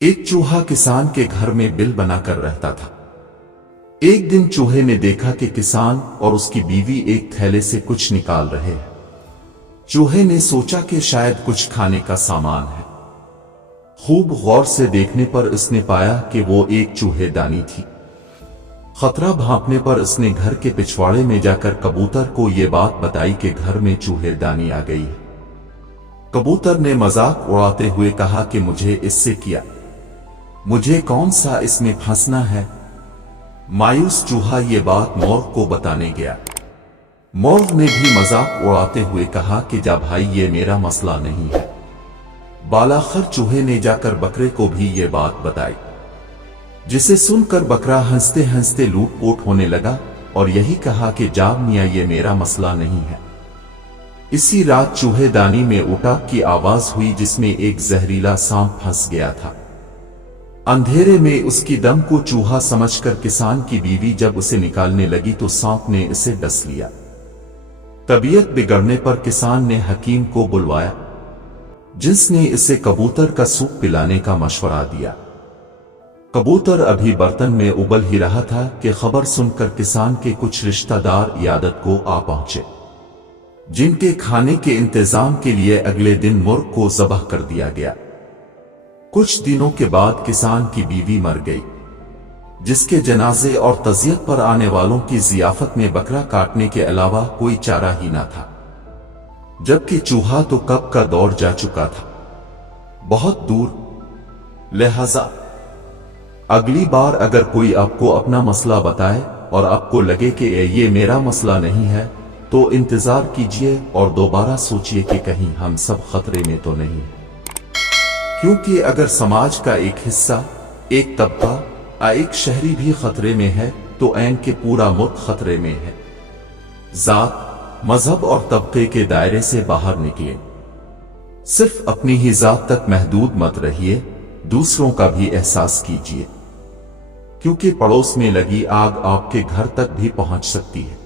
एक चूहा किसान के घर में बिल बनाकर रहता था। एक दिन चूहे ने देखा कि किसान और उसकी बीवी एक थैले से कुछ निकाल रहे हैं। चूहे ने सोचा कि शायद कुछ खाने का सामान है। खूब गौर से देखने पर उसने पाया कि वो एक चूहेदानी थी। खतरा भांपने पर उसने घर के पिछवाड़े में जाकर कबूतर को ये बात बताई कि घर में चूहेदानी आ गई है। कबूतर ने मजाक उड़ाते हुए कहा कि मुझे इससे क्या, मुझे कौन सा इसमें फंसना है। मायूस चूहा ये बात मोर को बताने गया। मोर ने भी मजाक उड़ाते हुए कहा कि जा भाई, ये मेरा मसला नहीं है। बालाखर चूहे ने जाकर बकरे को भी ये बात बताई, जिसे सुनकर बकरा हंसते हंसते लूटपोट होने लगा और यही कहा कि जा मियां, ये मेरा मसला नहीं है। इसी रात चूहेदानी में उटाक की आवाज हुई, जिसमें एक जहरीला सांप फंस गया था। अंधेरे में उसकी दम को चूहा समझकर किसान की बीवी जब उसे निकालने लगी तो सांप ने इसे डस लिया। तबीयत बिगड़ने पर किसान ने हकीम को बुलवाया, जिसने इसे कबूतर का सूप पिलाने का मशवरा दिया। कबूतर अभी बर्तन में उबल ही रहा था कि खबर सुनकर किसान के कुछ रिश्तेदार इयादत को आ पहुंचे, जिनके खाने के इंतजाम के लिए अगले दिन मुर्ग को ज़बह कर दिया गया। कुछ दिनों के बाद किसान की बीवी मर गई, जिसके जनाजे और तज़ियत पर आने वालों की जियाफत में बकरा काटने के अलावा कोई चारा ही ना था। जबकि चूहा तो कब का दौड़ जा चुका था, बहुत दूर। लिहाजा अगली बार अगर कोई आपको अपना मसला बताए और आपको लगे कि ये मेरा मसला नहीं है, तो इंतजार कीजिए और दोबारा सोचिए कि कहीं हम सब खतरे में तो नहीं। क्योंकि अगर समाज का एक हिस्सा, एक तबका, एक शहरी भी खतरे में है, तो ऐन के पूरा मुल्क खतरे में है। जात, मजहब और तबके के दायरे से बाहर निकलिए। सिर्फ अपनी ही जात तक महदूद मत रहिए, दूसरों का भी एहसास कीजिए, क्योंकि पड़ोस में लगी आग आपके घर तक भी पहुंच सकती है।